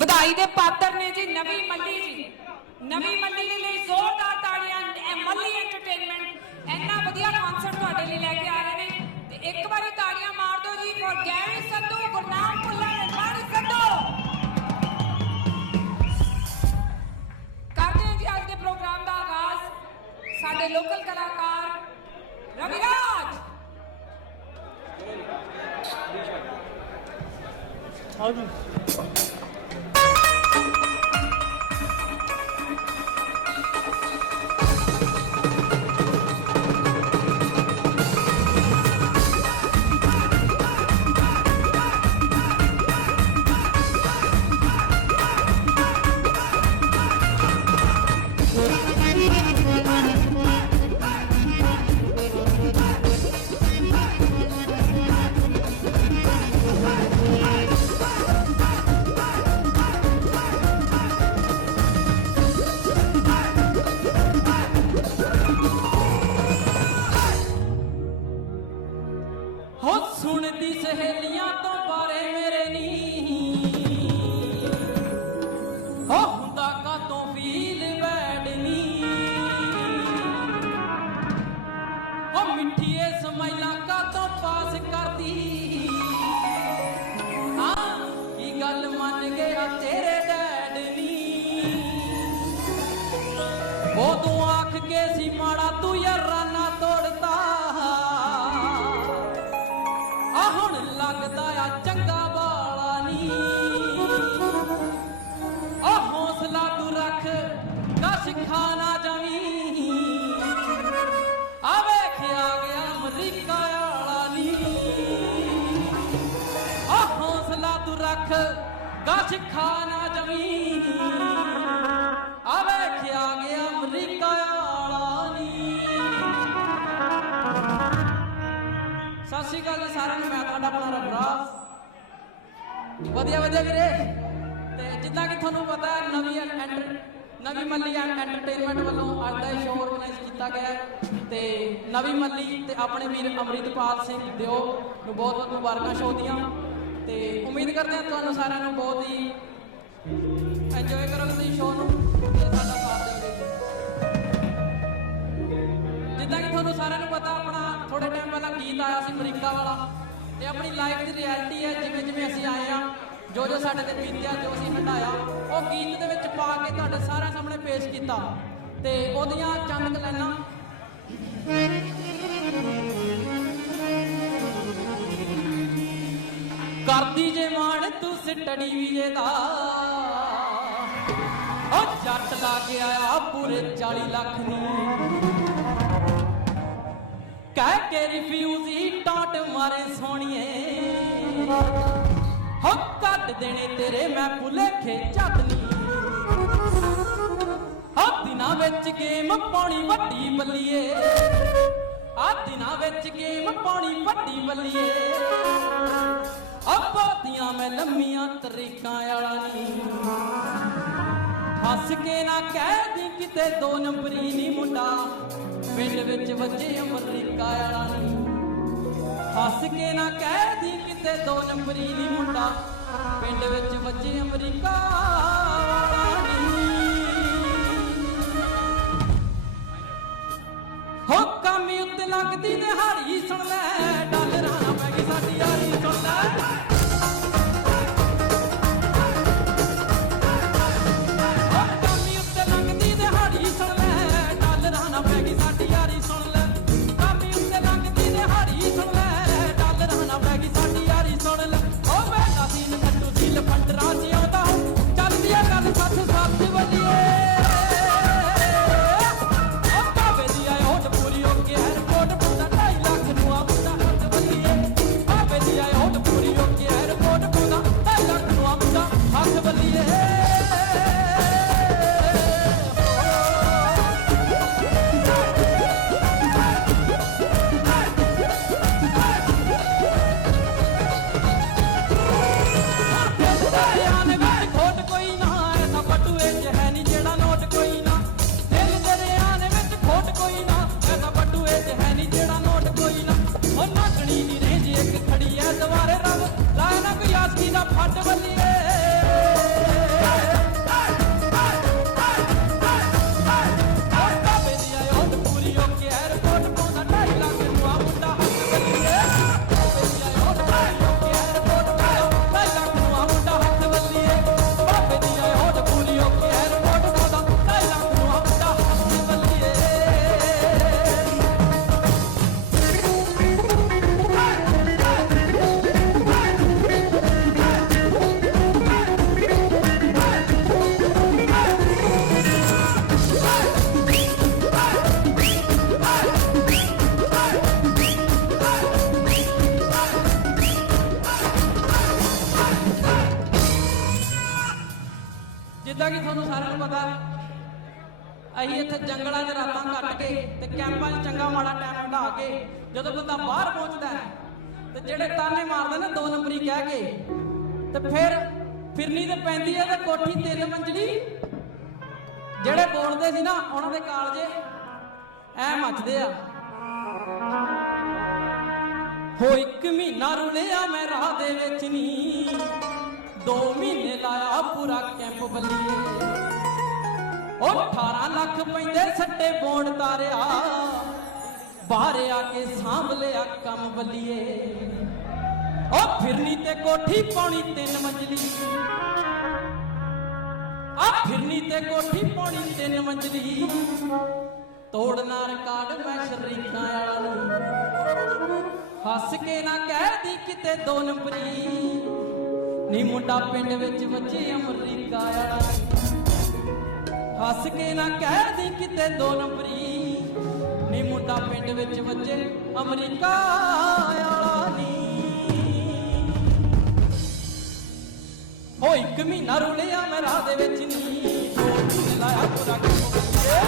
ਵਧਾਈ ਦੇ ਪਾਤਰ ਨੇ ਜੀ ਨਵੀ ਮੱਲੀ ਜੀ। ਨਵੀ ਮੱਲੀ ਦੇ ਲਈ ਜ਼ੋਰਦਾਰ ਤਾੜੀਆਂ। ਮੱਲੀ ਐਂਟਰਟੇਨਮੈਂਟ ਇੰਨਾ ਵਧੀਆ ਕਨਸਰਟ ਤੁਹਾਡੇ ਲਈ ਲੈ ਕੇ ਆ ਰਹੇ ਨੇ ਤੇ ਇੱਕ ਵਾਰੀ ਤਾੜੀਆਂ ਮਾਰ ਦਿਓ ਜੀ ਫॉर ਗੈਰੀ ਸੰਧੂ, ਗੁਰਨਾਮ ਭੁੱਲਰ, ਨਿਰਮਾਣੀ ਸੰਧੂ। ਕਰਦੇ ਹਾਂ ਜੀ ਅੱਜ ਦੇ ਪ੍ਰੋਗਰਾਮ ਦਾ ਆਗਾਜ਼ ਸਾਡੇ ਲੋਕਲ ਕਲਾਕਾਰ ਰਵਿਰਾਜ। ਸੁਣਦੀ ਸਹੇਲੀਆਂ ਤੋਂ ਬਾਰੇ ਮੇਰੇ ਨੀ ਹੋ ਹੁੰਦਾ ਕਾਤੋਂ ਫੀਲ ਬੈਡ ਨੀ ਹੋ ਮਿੱਠੀਏ ਸਮਾਈਲਾਂ ਕਾਤੋਂ ਪਾਸ ਕਰਦੀ ਹਾਂ ਕੀ ਗੱਲ ਮੰਨ ਗਿਆ ਤੇਰੇ ਡੈਡ ਨੀ ਉਹ ਤੂੰ ਆਖ ਕੇ ਸੀ ਮਾੜਾ ਤੂੰ ਯਾਰਾਨਾ ਤੋੜਦਾ ਹੁਣ ਲੱਗਦਾ ਆ ਚੰਗਾ ਵਾਲਾ ਨੀ ਆ ਹੌਸਲਾ ਤੂੰ ਰੱਖ ਕਸ਼ ਖਾਣਾ ਜਮੀ ਆ ਵੇਖਿਆ ਗਿਆ ਅਮਰੀਕਾ ਵਾਲਾ ਨੀ ਆ ਹੌਸਲਾ ਤੂੰ ਰੱਖ ਕਸ਼ ਖਾਣਾ ਜਮੀ ਆ ਵੇਖਿਆ ਗਿਆ ਅਮਰੀਕਾ ਵਾਲਾ ਨੀ। ਸਤਿ ਸ਼੍ਰੀ ਅਕਾਲ ਜੀ ਸਾਰਿਆਂ ਨੂੰ। ਮੈਂ ਤੁਹਾਡਾ ਆਪਣਾ ਰਵਿਰਾਜ। ਵਧੀਆ ਵੀਰੇ। ਤੇ ਜਿੱਦਾਂ ਕਿ ਤੁਹਾਨੂੰ ਪਤਾ ਹੈ ਨਵੀਂ ਮੱਲੀ ਐਂਟਰਟੇਨਮੈਂਟ ਵੱਲੋਂ ਅੱਜ ਦਾ ਸ਼ੋਅ ਆਰਗੇਨਾਈਜ਼ ਕੀਤਾ ਗਿਆ ਤੇ ਨਵੀਂ ਮੱਲੀ ਤੇ ਆਪਣੇ ਵੀਰ ਅੰਮ੍ਰਿਤਪਾਲ ਸਿੰਘ ਦਿਓ ਨੂੰ ਬਹੁਤ ਬਹੁਤ ਮੁਬਾਰਕਾਂ ਸ਼ੋਅ ਦੀਆਂ ਤੇ ਉਮੀਦ ਕਰਦੇ ਹਾਂ ਤੁਹਾਨੂੰ ਸਾਰਿਆਂ ਨੂੰ ਬਹੁਤ ਹੀ ਇੰਜੋਏ ਕਰੋਗੇ ਤੁਸੀਂ ਸ਼ੋਅ ਨੂੰ ਤੇ ਸਾਡਾ ਸਾਥ ਦਿਓਗੇ। ਜਿੱਦਾਂ ਕਿ ਤੁਹਾਨੂੰ ਸਾਰਿਆਂ ਨੂੰ ਪਤਾ ਆਪਣਾ ਥੋੜੇ ਟਾਈਮ ਪਹਿਲਾਂ ਗੀਤ ਆਇਆ ਸੀ ਅਮਰੀਕਾ ਵਾਲਾ ਤੇ ਆਪਣੀ ਲਾਈਫ ਦੀ ਰਿਐਲਿਟੀ ਹੈ ਜਿਵੇਂ ਅਸੀਂ ਆਏ ਆ ਜੋ ਸਾਡੇ ਤੇ ਬੀਤਿਆ ਜੋ ਅਸੀਂ ਹੰਡਾਇਆ ਉਹ ਗੀਤ ਦੇ ਵਿੱਚ ਪਾ ਕੇ ਤੁਹਾਡੇ ਸਾਰਿਆਂ ਸਾਹਮਣੇ ਪੇਸ਼ ਕੀਤਾ ਤੇ ਉਹਦੀਆਂ ਚੰਦ ਲਾਈਨਾਂ ਕਰਦੀ ਜੇ ਮਾਣ ਤੂੰ ਸਟੱਡੀ ਵੀਜ਼ੇ ਦਾ ਉਹ ਜੱਟ ਲਾ ਕੇ ਆਇਆ ਪੂਰੇ 40 ਲੱਖ ਨੂੰ ਕਹਿ ਕੇ ਰਿਫਿਊਜ਼ ਹੀ ਟਾਟ ਮਾਰੇ ਸੋਹਣੀਏ ਹੋ ਕੱਢ ਦੇਣੇ ਤੇਰੇ ਮੈਂ ਭੁਲੇਖੇ ਝੱਟਨੀ ਆ ਦਿਨਾਂ ਵਿੱਚ ਗੇਮ ਪਾਉਣੀ ਵੱਡੀ ਬੱਲੀਏ ਆ ਦਿਨਾਂ ਵਿੱਚ ਗੇਮ ਪਾਉਣੀ ਵੱਡੀ ਬੱਲੀਏ ਆ ਪਾਤੀਆਂ ਮੈਂ ਲੰਮੀਆਂ ਤਰੀਕਾਂ ਵਾਲਾ ਨੀ ਹੱਸ ਕੇ ਨਾ ਕਹਿ ਦੀ ਕਿਤੇ 2 ਨੰਬਰੀ ਨੀ ਮੁੰਡਾ ਪਿੰਡ ਵਿੱਚ ਵੱਜੇ ਅਮਰੀਕਾ ਵਾਲਾ ਨੀ ਹੱਸ ਕੇ ਨਾ ਕਹਿ ਦੀ ਕਿਤੇ 2 ਨੰਬਰੀ ਨੀ ਮੁੰਡਾ ਪਿੰਡ ਵਿੱਚ ਵੱਜੇ ਅਮਰੀਕਾ ਵਾਲਾ ਨੀ ਹੋ ਕਾਮੀ ਉੱਤੇ ਲੱਗਦੀ ਦਿਹਾੜੀ ਸੁਣ ਲੈ ਡਾਲਰਾਂ ਨਾ ਪੈ ਗਈ ਸਾਡੀ ਯਾਰੀ ਸੁਣ ਲੈ ਜਿੱਦਾਂ ਕਿ ਤੁਹਾਨੂੰ ਸਾਰਿਆਂ ਨੂੰ ਪਤਾ ਅਸੀਂ ਇੱਥੇ ਜੰਗਲਾਂ 'ਚ ਰਾਤਾਂ ਕੱਟ ਕੇ ਤੇ ਕੈਂਪਾਂ 'ਚ ਚੰਗਾ ਮਾੜਾ ਟਾਈਮ ਹਟਾ ਕੇ ਜਦੋਂ ਬੰਦਾ ਬਾਹਰ ਪਹੁੰਚਦਾ ਹੈ ਤੇ ਜਿਹੜੇ ਤਾਨੇ ਮਾਰਦੇ ਨੇ 2 ਨੰਬਰੀ ਕਹਿ ਕੇ ਤੇ ਫਿਰ ਫਿਰਨੀ ਤੇ ਪੈਂਦੀ ਹੈ ਤੇ ਕੋਠੀ 3 ਮੰਜ਼ਲੀ ਜਿਹੜੇ ਬੋਲਦੇ ਸੀ ਨਾ ਉਹਨਾਂ ਦੇ ਕਾਲਜੇ ਐ ਮੱਚਦੇ ਆ। ਹੋ 1 ਮਹੀਨਾ ਰੁਲਿਆ ਮੈਂ ਰਾਹ ਦੇ ਵਿੱਚ ਨੀ 2 ਮਹੀਨੇ ਲਾਇਆ ਪੂਰਾ ਕੈਂਪ ਬੱਲੀਏ ਉਹ 18 ਲੱਖ ਪੈਂਦੇ ਸੱਟੇ ਬੋਣ ਤਾਰਿਆ ਬਾਹਰ ਆ ਕੇ ਸਾਂਭ ਲਿਆ ਕੰਮ ਬੱਲੀਏ ਉਹ ਫਿਰਨੀ ਤੇ ਕੋਠੀ ਪਾਉਣੀ 3 ਮੰਜ਼ਲੀ ਆ ਫਿਰਨੀ ਤੇ ਕੋਠੀ ਪਾਉਣੀ 3 ਮੰਜ਼ਲੀ ਤੋੜਨਾ ਰਿਕਾਰਡ ਮੈਂ ਸ਼ਰੀਕਾਂ ਵਾਲਾ ਨੂੰ ਹੱਸ ਕੇ ਨਾ ਕਹਿਦੀ ਕਿਤੇ 2 ਨੰਬਰੀ ਨੀ ਮੁੰਡਾ ਪਿੰਡ ਵਿੱਚ ਵੱਜੇ ਅਮਰੀਕਾ ਵਾਲਾ ਹੱਸ ਕੇ ਨਾ ਕਹਿਦੀ ਕਿਤੇ 2 ਨੰਬਰੀ ਨੀ ਮੁੰਡਾ ਪਿੰਡ ਵਿੱਚ ਵੱਜੇ ਅਮਰੀਕਾ ਵਾਲਾ ਨੀ ਹੋ 1 ਮਹੀਨਾ ਰੁਲਿਆ ਮੈਂ ਰਾਹ ਦੇ ਵਿੱਚ ਨੀ 2 ਮਹੀਨੇ ਲਾਇਆ ਪੂਰਾ ਕੰਮ ਬੱਲੀਏ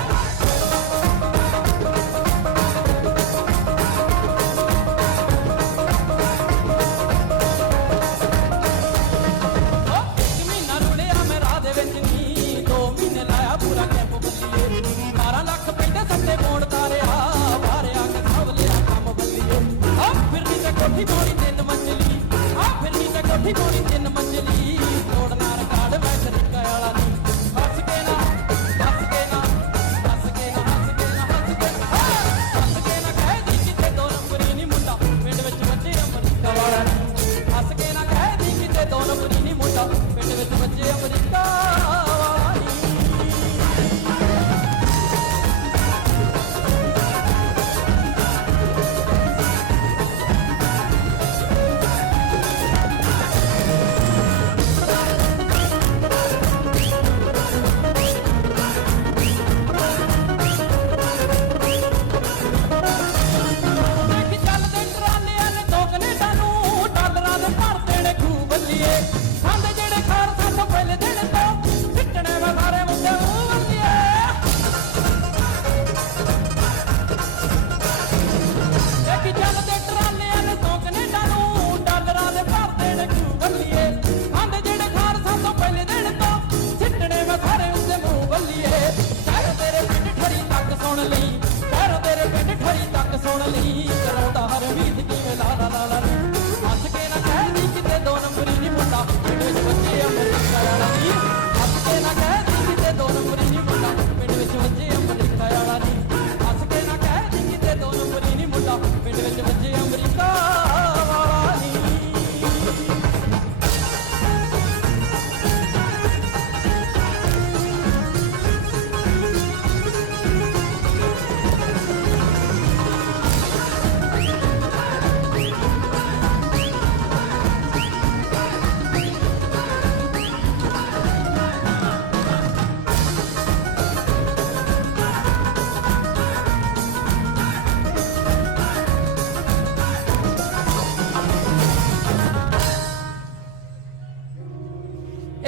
ਪੂਰਾ ਕੈਂਪ ਬੱਲੀਏ 12 ਲੱਖ ਪੈਂਦੇ ਸੱਤੇ ਬੋਣ ਤਾਰਿਆ ਬਾਹਰ ਆ ਕੇ ਸਭ ਲਿਆ ਕੰਮ ਬੱਲੀਏ ਆ ਫਿਰਨੀ ਤੇ ਕੋਠੀ ਪਾਉਣੀ 3 ਮੰਜ਼ਲੀ ਆ ਫਿਰਨੀ ਤੇ ਕੋਠੀ ਪਾਉਣੀ 3 ਮੰਜ਼ਲੀ ਤੋੜਨਾ ਰਿਕਾਰਡ ਮੈਂ ਸ਼ਰੀਕਾ ਵਾਲਾ ਨਹੀਂ ਹੱਸ ਕੇ ਨਾ ਹੱਸ ਕੇ ਨਾ ਹੱਸ ਕੇ ਨਾ ਹੱਸ ਕੇ ਨਾ ਹੱਸ ਕੇ ਨਾ ਹੱਸ ਕੇ ਨਾ ਕਹਿਦੀ ਕਿਤੇ 2 ਨੰਬਰੀ ਨਹੀਂ ਮੁੰਡਾ ਪਿੰਡ ਵਿੱਚ ਵੱਜੇ ਅਮਰੀਕਾ ਵਾਲਾ ਨਹੀਂ ਹੱਸ ਕੇ ਨਾ ਕਹਿਦੀ ਕਿਤੇ 2 ਨੰਬਰੀ ਨਹੀਂ ਮੁੰਡਾ ਪਿੰਡ ਵਿੱਚ ਵੱਜੇ ਅਮਰੀਕਾ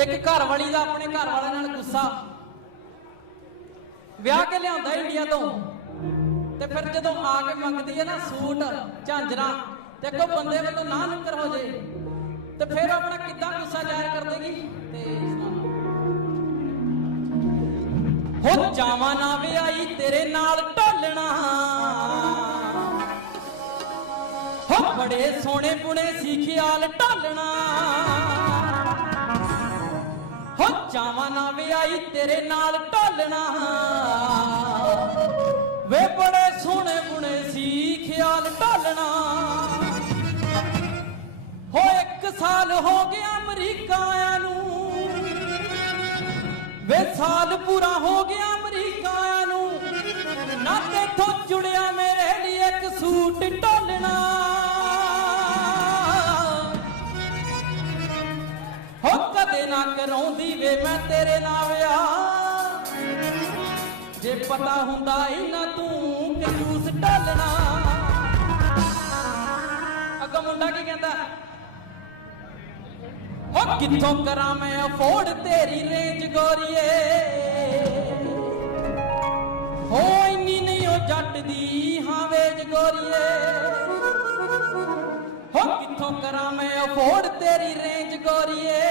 ਇੱਕ ਘਰ ਵਾਲੀ ਦਾ ਆਪਣੇ ਘਰ ਵਾਲਿਆਂ ਨਾਲ ਗੁੱਸਾ ਵਿਆਹ ਕੇ ਲਿਆਉਂਦਾ ਇੰਡੀਆ ਤੋਂ ਤੇ ਫਿਰ ਜਦੋਂ ਆ ਕੇ ਮੰਗਦੀ ਹੈ ਨਾ ਸੂਟ ਝਾਂਜਰਾਂ ਤੇ ਕੋ ਬੰਦੇ ਵੱਲੋਂ ਨਾ ਨਿਕਰ ਹੋ ਜੇ ਤੇ ਫਿਰ ਆਪਣਾ ਕਿੱਦਾਂ ਗੁੱਸਾ ਜ਼ਾਹਿਰ ਕਰ ਦੇਗੀ ਤੇ ਹੋ ਜਾਵਾਂ ਨਾ ਵਿਆਹੀ ਤੇਰੇ ਨਾਲ ਢੋਲਣਾ ਹੋ ਬੜੇ ਸੋਹਣੇ ਪੁਣੇ ਸੀ ਖਿਆਲ ਢੋਲਣਾ ਹੋ ਜਾਵਾਂ ਨਾ ਵਿਆਹੀ ਤੇਰੇ ਨਾਲ ਢੋਲਣਾ ਵੇ ਬੜੇ ਸੋਹਣੇ ਪੁਣੇ ਸੀ ਖਿਆਲ ਢੋਲਣਾ ਹੋ 1 ਸਾਲ ਹੋ ਗਿਆ ਅਮਰੀਕਾ ਆਇਆ ਨੂੰ ਵੇ ਸਾਲ ਪੂਰਾ ਹੋ ਗਿਆ ਅਮਰੀਕਾ ਆਇਆ ਨੂੰ ਨਾ ਤੇਥੋਂ ਜੁੜਿਆ ਮੇਰੇ ਲਈ ਇੱਕ ਸੂਟ ਢੋਲਣਾ ਹੋ ਕਦੇ ਨਾ ਕਰਾਉਂਦੀ ਵੇ ਮੈਂ ਤੇਰੇ ਨਾਲ ਵਿਆਹ ਜੇ ਪਤਾ ਹੁੰਦਾ ਹੀ ਨਾ ਤੂੰ ਕੰਜੂਸ ਢੋਲਣਾ ਅੱਗੋਂ ਮੁੰਡਾ ਕੀ ਕਹਿੰਦਾ हो कित्थों करा मैं अफोर्ड तेरी रेंज गोरिए हो इन्नी नहीं हो जट दी हाँ वेज गोरिए हो कित्थों करा मैं अफोर्ड तेरी रेंज गोरिए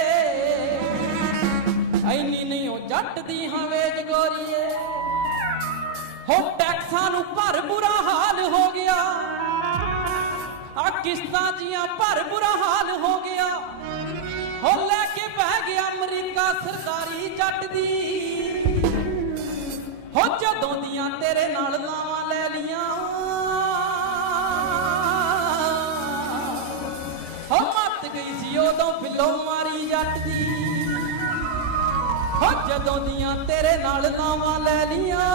इन्नी नहीं हो जट दी हाँ वेज गोरिए हो टैक्सां नूं भर बुरा हाल हो गया आ किस्तां जियां भर बुरा हाल हो गया हो लैके बह गया अमरीका सरदारी जट दी हो जदों दियां तेरे नाल लावां ले लियां हो मत गई सी उदों फिलो मारी जट दी हो जदों दियां तेरे नाल लावां ले लियां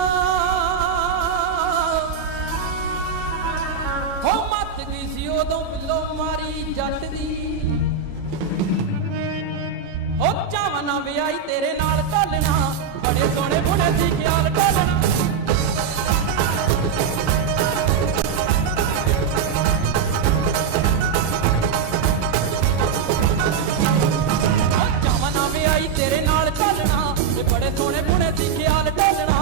हो मत गई सी उदों फिलो मारी जट दी हो चावां ना विआई तेरे नाल ढोलना बड़े सोहणे बुने सी ख्याल ढोलना हो चावां ना विआई तेरे नाल ढोलना बड़े सोहणे बुने सी ख्याल ढोलना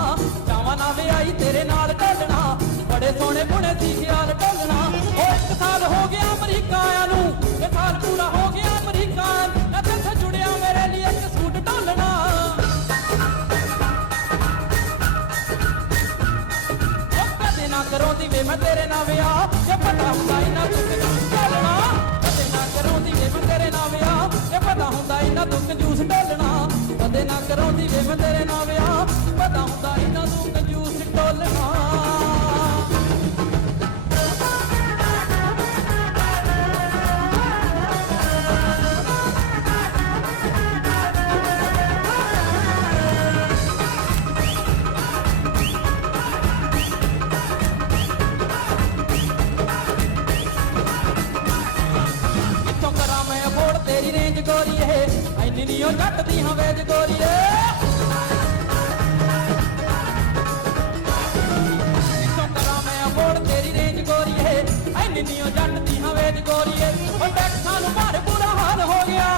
चावां ना विआई तेरे नाल ढोलना बड़े सोहणे बुने सी ख्याल ढोलना हो एक साल हो गया अमरीका आया नूं ये साल पूरा हो गया अमरीका ना ते जुड़िया मेरे लिए एक सूट ढोलना कदे ना करोंदी वे मैं तेरे नाल विआह ये पता हुंदा इन्ना दुख जूस ढोलना कदे ना करोंदी वे मैं तेरे नाल विआह ये पता हुंदा इन्ना दुख जूस ढोलना कदे ना करोंदी वे मैं तेरे नाल विआह पता हुंदा इन्ना दुख जूस ढोलना तेरी रेंज गोरीए इन्नी नहीं हो जट दी हाँ वेज गोरीए कित्थों करा मैं अफोर्ड तेरी रेंज गोरीए इन्नी नहीं हो जट दी हाँ वेज गोरीए और टैक्सां नूं भर बुरा हाल हो गया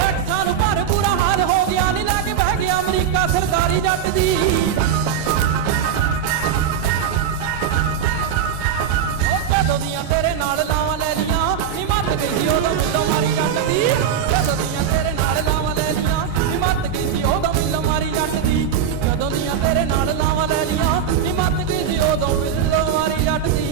टैक्सां नूं भर बुरा हाल हो गया नी लैके बह गया अमरीका सरदारी जट दी जदों दियां तेरे नाल लावां ले लियां नी मत गई सी उदों मिलों मारी जट दी जदों दियां तेरे नाल लावां ले लियां नी मत गई सी उदों मिलों मारी जट दी जदों दियां तेरे नाल लावां ले लियां नी मत गई सी उदों मिलों मारी जट दी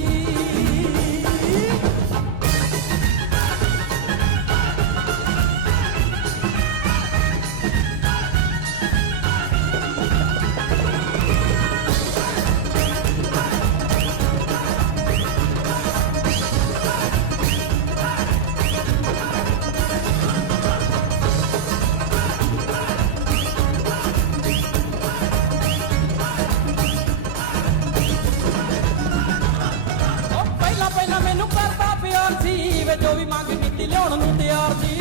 ਪਹਿਲਾਂ ਮੈਨੂੰ ਕਰਦਾ ਪਿਆਰ ਸੀ ਵੇ ਜੋ ਵੀ ਮੰਗ ਕੀਤੀ ਲਿਆਉਣ ਨੂੰ ਤਿਆਰ ਸੀ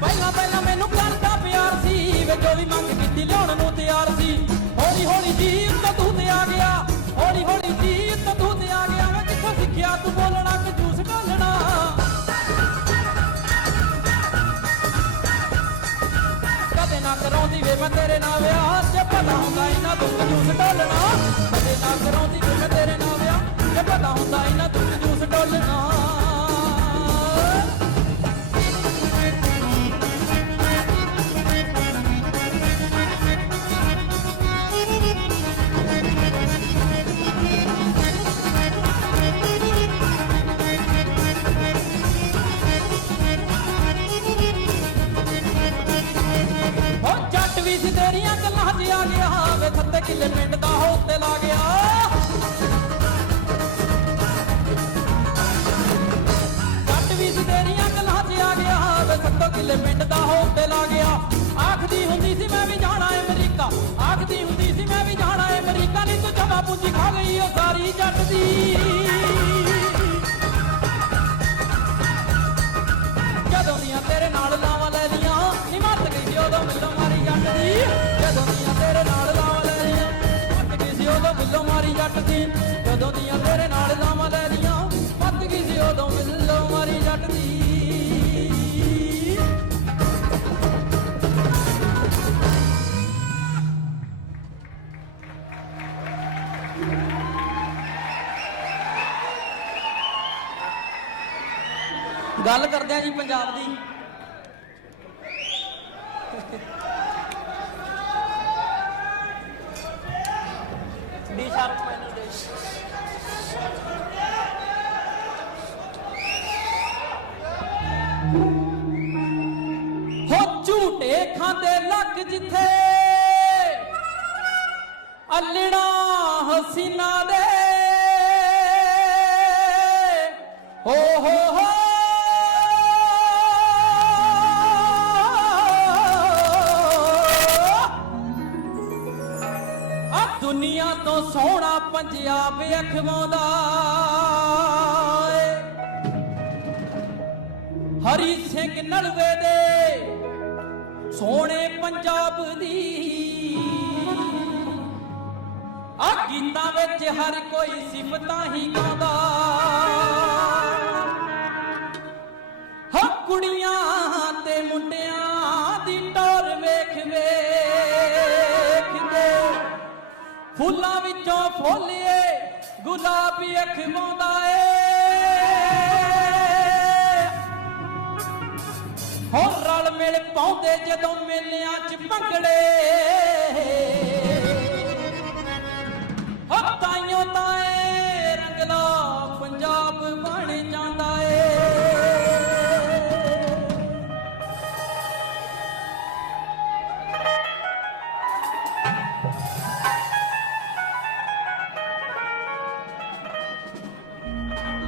ਪਹਿਲਾਂ ਮੈਨੂੰ ਕਰਦਾ ਪਿਆਰ ਸੀ ਵੇ ਜੋ ਵੀ ਮੰਗ ਕੀਤੀ ਲਿਆਉਣ ਨੂੰ ਤਿਆਰ ਸੀ ਹੌਲੀ ਹੌਲੀ ਜੀ ਉੱਤੋਂ ਤੂੰ ਤੇ ਆ ਗਿਆ ਹੌਲੀ ਹੌਲੀ ਜੀ ਉੱਤੋਂ ਤੂੰ ਤੇ ਆ ਗਿਆ ਵੇ ਕਿੱਥੋਂ ਸਿੱਖਿਆ ਤੂੰ ਬੋਲਣਾ ਕਿ ਜੂਸ ਢੋਲਣਾ ਕਦੇ ਨਾ ਕਰਾਉਂਦੀ ਵੇ ਮੈਂ ਤੇਰੇ ਨਾਲ ਵਿਆਹ ਜੇ ਪਤਾ ਹੁੰਦਾ ਇਹਨਾਂ ਦੁੱਖ ਜੂਸ ਢੋਲਣਾ ਕਦੇ ਨਾ ਕਰਾਉਂਦੀ ਵੇ ਮੈਂ ਤੇਰੇ ਨਾਲ ਵਿਆਹ ਜੇ ਪਤਾ ਹੁੰਦਾ ਇਹਨਾਂ ਦੁੱਖ ਜੂਸ ਢੋਲਣਾ तेरियां गल्लां च आ गया वे सत्ते किले पिंड दा हो उत्ते ला गया जट भी तेरियां गल्लां च आ गया वे सत्ते किले पिंड दा हो उत्ते ला गया आखदी हुंदी सी मैं भी जाना है अमरीका आखदी हुंदी सी मैं भी जाना है अमरीका नी तू जमा पूंजी खा गई ओ सारी जट दी जदों दियां तेरे नाल लावां ले लियां नी मत गई सी उदों मिलों मारी जट दी जदों दियां तेरे नाल लावां ले लियां मत गई सी उदों मिलों मारी जट दी जदों दियां तेरे नाल लावां ले लियां मत गई सी ਜਦੋਂ ਮਿਲੋ ਮਾਰੀ ਜੱਟ ਦੀ। ਗੱਲ ਕਰਦੇ ਆ ਜੀ ਪੰਜਾਬ ਦੀ। ਡੀ ਸ਼ਾਰਪ ਮੈਨੂੰ ਦੇ ਹੋ ਝੂਟੇ ਖਾਂਦੇ ਲੱਗ ਜਿੱਥੇ ਅਲੜਾ ਹਸੀਨਾ ਦੇ ਹੋ ਦੁਨੀਆ ਤੋਂ ਸੋਹਣਾ ਪੰਜਾਬ ਅਖਵਾਉਂਦਾ ਏ। ਹਰੀ ਸਿੰਘ ਨਲਵੇ ਦੇ ਸੋਹਣੇ ਪੰਜਾਬ ਦੀ ਆ ਗੀਤਾਂ ਵਿੱਚ ਹਰ ਕੋਈ ਸਿਫਤਾਂ ਹੀ ਗਾਉਂਦਾ। ਹਾਂ ਕੁੜੀਆਂ ਤੇ ਮੁੰਡਿਆਂ ਦੀ ਟੌਰ ਵੇਖ ਵੇਖਦੇ ਫੁੱਲਾਂ ਵਿੱਚੋਂ ਫੁੱਲੀਏ ਗੁਲਾਬੀ ਅਖਵਾਉਂਦਾ ਏ। ਹੋ ਰਲ ਮਿਲ ਪਾਉਂਦੇ ਜਦੋਂ ਮੇਲਿਆਂ 'ਚ ਭੰਗੜੇ ਹੋ ਤਾਈਓ ਤਾਏ ਰੰਗਲਾ ਪੰਜਾਬ ਬਣ ਜਾਂਦਾ ਏ।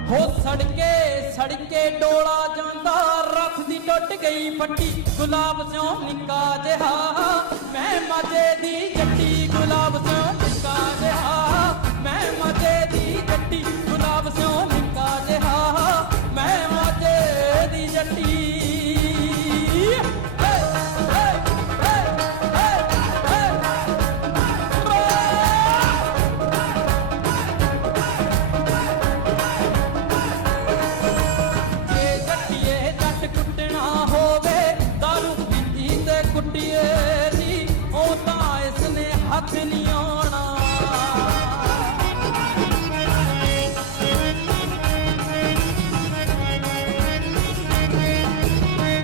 ਹੋ ਸੜਕੇ ਡੋਲਾ ਜਾਂਦਾ ਰੱਥ ਦੀ ਟੁੱਟ ਗਈ ਪੱਟੀ ਗੁਲਾਬ ਸਿਓ ਨਿੱਕਾ ਜਿਹਾ ਮੈਂ ਮਾਝੇ ਦੀ ਜੱਟੀ ਗੁਲਾਬ ਸਿਓ ਨਿੱਕਾ ਜਿਹਾ ਮੈਂ ਮਾਝੇ ਦੀ ਜੱਟੀ ਗੁਲਾਬ ਸਿਓ ਨਿੱਕਾ ਜਿਹਾ ਮੈਂ ਮਾਝੇ ਦੀ ਜੱਟੀ। ਹੱਥ ਨਹੀਂ ਆਉਣਾ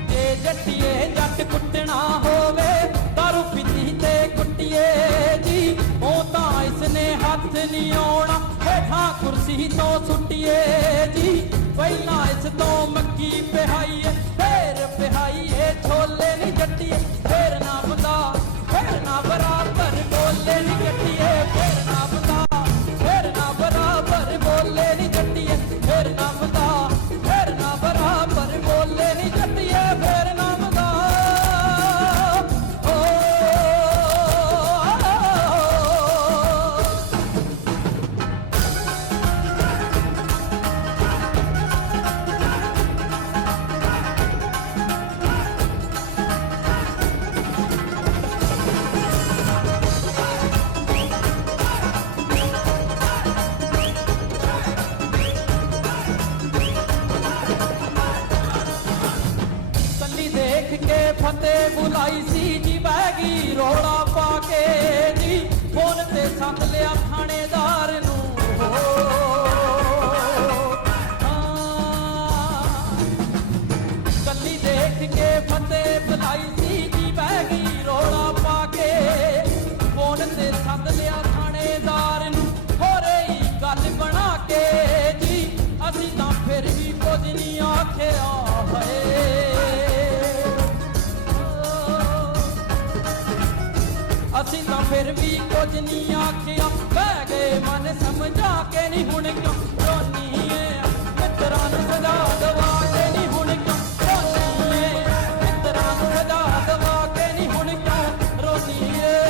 ਜੇ ਜੱਟੀਏ ਜੱਟ ਕੁੱਟਣਾ ਹੋਵੇ ਦਾਰੂ ਪੀਤੀ ਤੇ ਕੁੱਟੀਏ ਜੀ ਉਹ ਤਾਂ ਇਸਨੇ ਹੱਥ ਨਹੀਂ ਆਉਣਾ। ਹੇਠਾਂ ਕੁਰਸੀ ਤੋਂ ਸੁੱਟੀਏ ਜੀ ਪਹਿਲਾਂ ਇਸ ਤੋਂ ਮੱਕੀ ਪਿਹਾਈਏ ਫੇਰ ਪਿਹਾਈਏ ਛੋਲੇ ਨਹੀਂ ਜੱਟੀਏ ਫੇਰ ਨਾ ਪਤਾ ਫੇਰ ਨਾ ਬਰਾਬਰ ਬੋਲੇ ਨੀ ਜੱਟੀਏ ਫੇਰ ਨਾ ਪਤਾ ਫੇਰ ਨਾ ਬਰਾਬਰ ਬੋਲੇ ਨੀ ਜੱਟੀਏ ਫੇਰ ਨਾ ਪਤਾ ਫੇਰ ਨਾ ਬਰਾਬਰ ਬੋਲੇ ਨੀ ਜੱਟੀਏ ਫੇਰ ਨਾ ਪਤਾ। ਫਤਿਹ ਬੁਲਾਈ ਸੀ ਜੀ ਬਹਿ ਗਈ ਰੋਲਾ ਪਾ ਕੇ ਜੀ ਫੋਨ ਤੇ ਸੱਦ ਲਿਆ ਥਾਣੇਦਾਰ ਨੂੰ। ਕੱਲੀ ਦੇਖ ਕੇ ਫਤਿਹ ਬੁਲਾਈ ਸੀ ਜੀ ਬਹਿ ਗਈ ਰੋਲਾ ਪਾ ਕੇ ਫੋਨ ਤੇ ਸੱਦ ਲਿਆ ਥਾਣੇਦਾਰ ਨੂੰ। ਹੋਰੇ ਹੀ ਗੱਲ ਬਣਾ ਕੇ ਜੀ ਅਸੀਂ ਤਾਂ ਫਿਰ ਵੀ ਕੁਝ ਨਹੀਂ ਆਖਿਆ ਹੈ ਅਸੀਂ ਤਾਂ ਫਿਰ ਵੀ ਕੁਝ ਨਹੀਂ ਆਖਿਆ ਬਹਿ ਗਏ ਮਨ ਸਮਝਾ ਕੇ ਨਹੀਂ ਹੁਣ ਕਿਉਂ ਰੋਨੀ ਏ ਮਿੱਤਰਾਂ ਨੂੰ ਸਦਾ ਦਵਾ ਕੇ ਨਹੀਂ ਹੁਣ ਕਿਉਂ ਰੋਨੀ ਏ ਮਿੱਤਰਾਂ ਨੂੰ ਸਦਾ ਦਵਾ ਕੇ ਨਹੀਂ ਹੁਣ ਕਿਉਂ ਰੋਨੀ ਏ।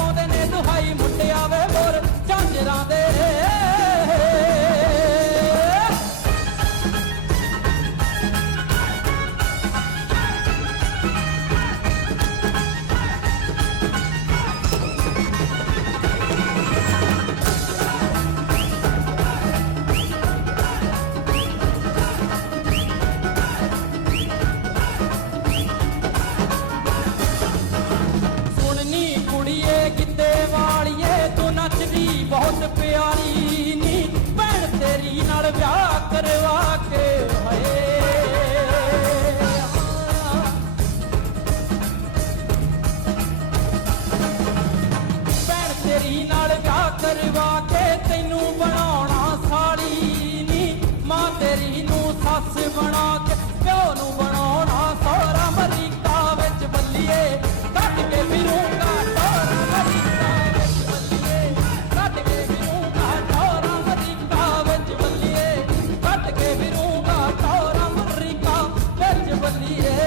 ਪਾਉਂਦੇ ਨੇ ਦੁਹਾਈ ਮੁੰਡਿਆਂ ਵੇ ਮੋਰ ਝਾਂਜਰਾਂ ਦੇ बहुत प्यारी नी भैन तेरी नाल ब्याह करवा के हाय भैन तेरी नाल ब्याह करवा के तैनू बनाउणा साली नी मां तेरी नू सस बना के प्यो नू बनाउणा सौरा अमरीका विच बल्लीए कट के फिरूंगा सौरा अमरीका विच बल्लीए कट के फिरूंगा सौरा अमरीका विच बल्लीए कट के फिरूंगा सौरा अमरीका विच बल्लीए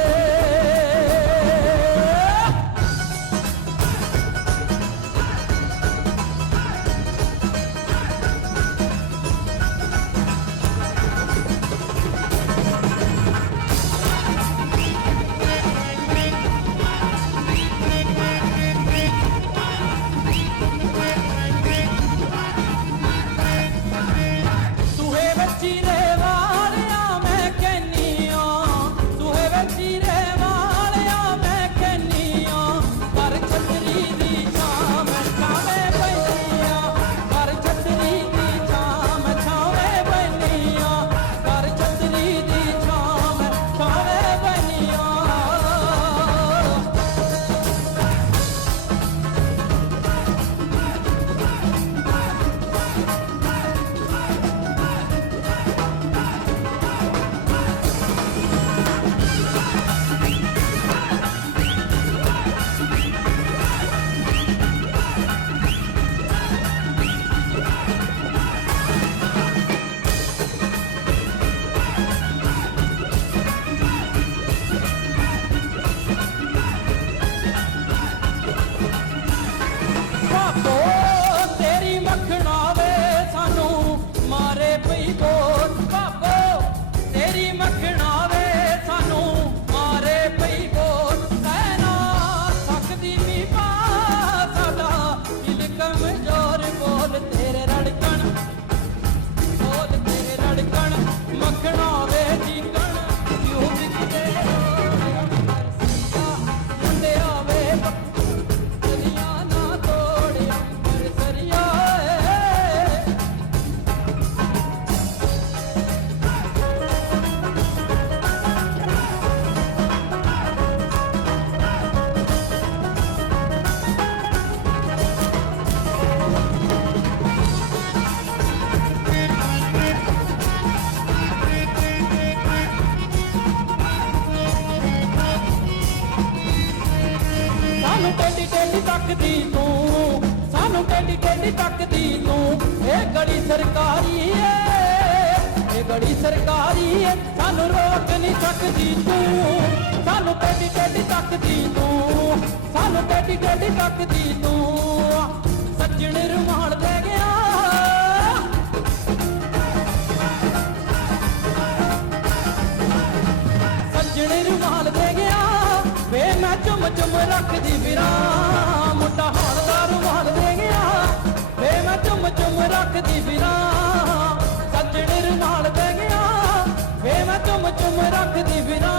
तकदी तू सानू टेढ़ी टेढ़ी तकदी तू ये गड़ी सरकारी है ये गड़ी सरकारी है सानू रोक नहीं सकदी तू सानू टेढ़ी टेढ़ी तकदी तू सानू टेढ़ी टेढ़ी तकदी तू सज्जन रुमाल दे गया सज्जन रुमाल दे गया वे मैं चुम चुम रखदी फिरा मुंडा हाल दा रुमाल दे गया वे मैं चुम चुम रखदी फिरा सज्जन रुमाल दे गया वे मैं चुम चुम रखदी फिरा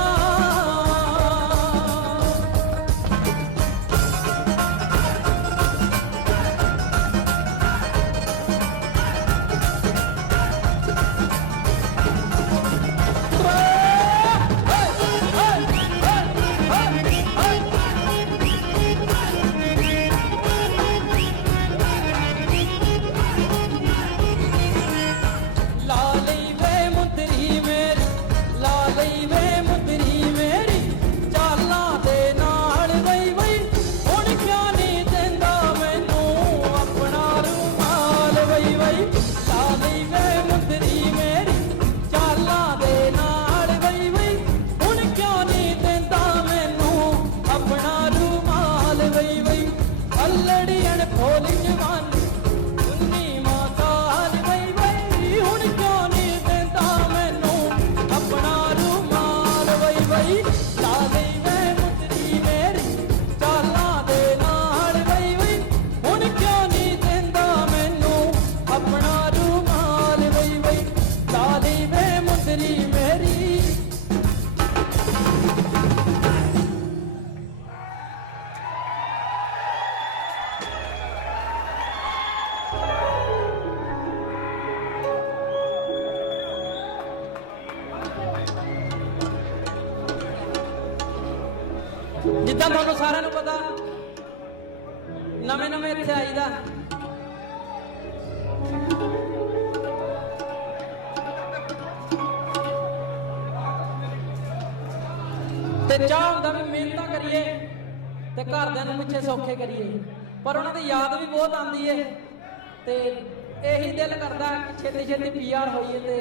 लाली वे मुंदरी ਭੈਣ ਭੋਲੀ ਜਵਾਨੀ 19ਵਾਂ ਸਾਲ ਵਈ ਵਈ ਹੁਣ ਕਿਉਂ ਨਹੀਂ ਦਿੰਦਾ ਮੈਨੂੰ ਆਪਣਾ ਰੁਮਾਲ ਵਈ ਵਈ ਲਾ ਲਈ ਵੇ ਮੁੰਦਰੀ ਮੇਰੀ ਚਾਲਾਂ ਦੇ ਨਾਲ ਵਈ ਵਈ ਹੁਣ ਕਿਉਂ ਨਹੀਂ ਦਿੰਦਾ ਮੈਨੂੰ ਆਪਣਾ ਰੁਮਾਲ ਵਈ ਵਈ ਲਾ ਲਈ ਵੇ ਮੁੰਦਰੀ ਮੇਰੀ ਜਿੱਦਾਂ ਤੁਹਾਨੂੰ ਸਾਰਿਆਂ ਨੂੰ ਪਤਾ ਨਵੇਂ ਨਵੇਂ ਇੱਥੇ ਆਈਦਾ ਤੇ ਚਾਹ ਹੁੰਦਾ ਵੀ ਮਿਹਨਤਾਂ ਕਰੀਏ ਤੇ ਘਰਦਿਆਂ ਨੂੰ ਪਿੱਛੇ ਸੌਖੇ ਕਰੀਏ ਪਰ ਉਹਨਾਂ ਦੀ ਯਾਦ ਵੀ ਬਹੁਤ ਆਉਂਦੀ ਏ ਤੇ ਇਹੀ ਦਿਲ ਕਰਦਾ ਕਿ ਛੇਤੀ ਛੇਤੀ ਪੀਆਰ ਹੋਈਏ ਤੇ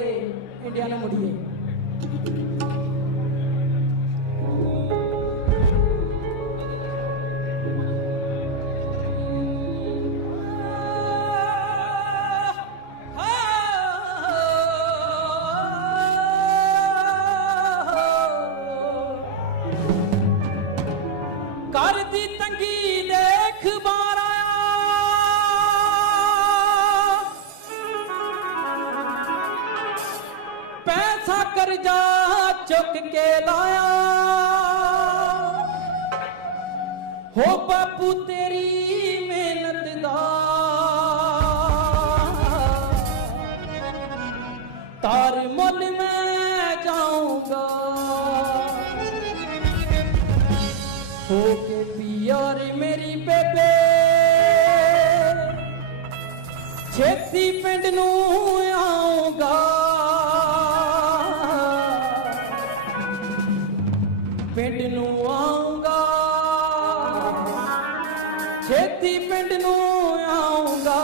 ਇੰਡੀਆ ਨੂੰ ਮੁੜੀਏ ਘਰ ਦੀ ਤੰਗੀ ਦੇਖ ਬਾਹਰ ਆਇਆ ਪੈਸਾ ਕਰਜ਼ਾ ਚੁੱਕ ਕੇ ਲਾਇਆ ਹੋ ਬਾਪੂ ਤੇਰੀ ਮਿਹਨਤ ਦਾ ਤਾਰ ਮੁੱਲ ਮੈਂ ਜਾਊਂਗਾ हो के पियार मेरी बेबे छेती पिंड नू आऊंगा पिंड नू आऊंगा छेती पिंड नू आऊंगा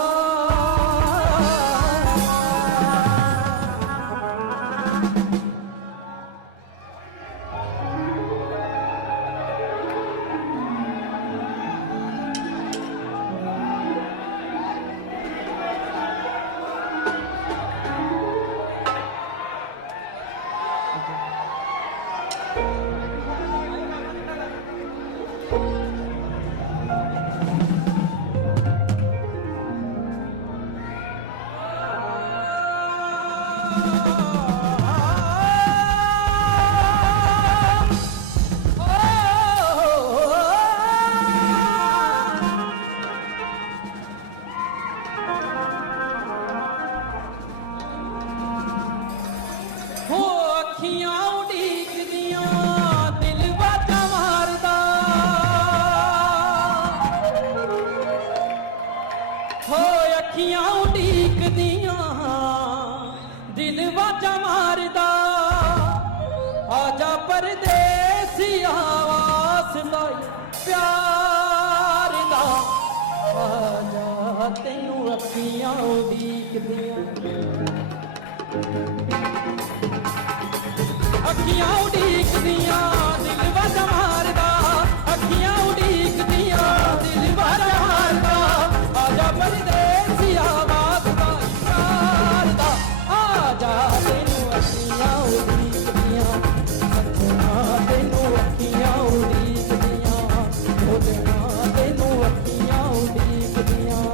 हो अखियां उड़ीकदियां दिल बाजा मारदा हो अखियां उड़ीकदियां दिल बाजा मारदा आजा परदेसी आवास लाई प्यार दा आजा तैनू अखियां उड़ीकदियां अखियां उड़ीकदियां दिल वाजा मारदा अखियां उड़ीकदियां दिल वाजा मारदा आजा परदेसी आवाज दा प्यार दा आजा तैनू अखियां उड़ीकदियां सजना तैनू अखियां उड़ीकदियां ओदना तैनू अखियां उड़ीकदियां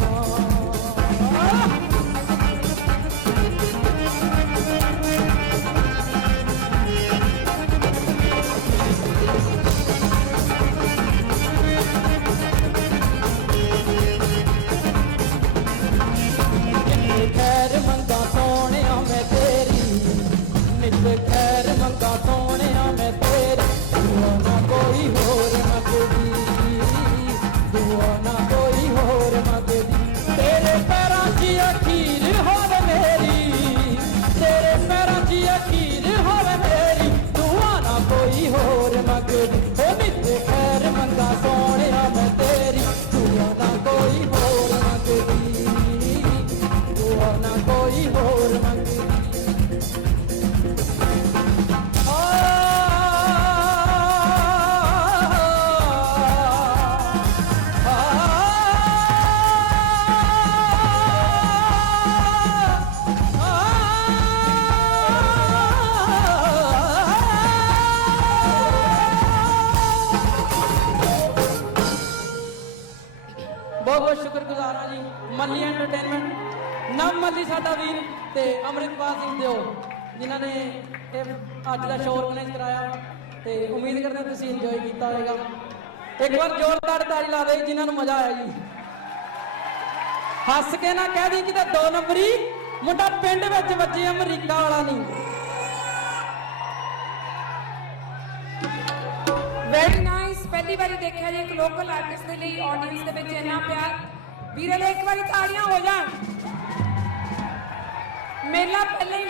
खैर मंगा सोनिया मैं तेरी नित खैर मंगा सोनिया मैं तेरी दुआ ना कोई होर मंगदी दुआ ना कोई होर मंगदी तेरे पैरां च अखीर होवे मेरी तेरे पैरां च अखीर होवे मेरी दुआ ना कोई होर मंगदी ओ नित खैर मंगा सोनिया मैं तेरी दुआ ना कोई होर मंगदी ना कोई होर मंगदी ਬਹੁਤ ਬਹੁਤ ਸ਼ੁਕਰਗੁਜ਼ਾਰ ਹਾਂ ਜੀ ਮੱਲੀ ਐਂਟਰਟੇਨਮੈਂਟ ਨਵ ਮੱਲੀ ਸਾਡਾ ਵੀਰ ਤੇ ਅੰਮ੍ਰਿਤਪਾਲ ਸਿੰਘ ਦਿਓ ਜਿਨ੍ਹਾਂ ਨੇ ਇਹ ਅੱਜ ਦਾ ਸ਼ੋਅ ਆਰਗੇਨਾਈਜ਼ ਕਰਾਇਆ ਤੇ ਉਮੀਦ ਕਰਦੇ ਹਾਂ ਤੁਸੀਂ ਇੰਜੋਏ ਕੀਤਾ ਹੋਵੇਗਾ। ਇੱਕ ਵਾਰ ਜ਼ੋਰਦਾਰ ਤਾੜੀ ਲਾ ਦੇ ਜਿਨ੍ਹਾਂ ਨੂੰ ਮਜ਼ਾ ਆਇਆ ਜੀ। ਹੱਸ ਕੇ ਨਾ ਕਹਿ ਦੀ ਕਿਤੇ 2 ਨੰਬਰੀ ਮੁੰਡਾ ਪਿੰਡ ਵਿੱਚ ਵੱਜੇ ਅਮਰੀਕਾ ਵਾਲਾ ਨਹੀਂ। Very nice. ਪਹਿਲੀ ਵਾਰੀ ਦੇਖਿਆ ਜੀ ਇੱਕ ਲੋਕਲ ਆਰਟਿਸਟ ਦੇ ਲਈ ਆਡੀਅנס ਦੇ ਵਿੱਚ ਇੰਨਾ ਪਿਆਰ। ਵੀਰੇ ਲਈ ਇੱਕ ਵਾਰੀ ਤਾੜੀਆਂ ਹੋ ਜਾਣ। ਮੇਲਾ ਪਹਿਲਾਂ ਹੀ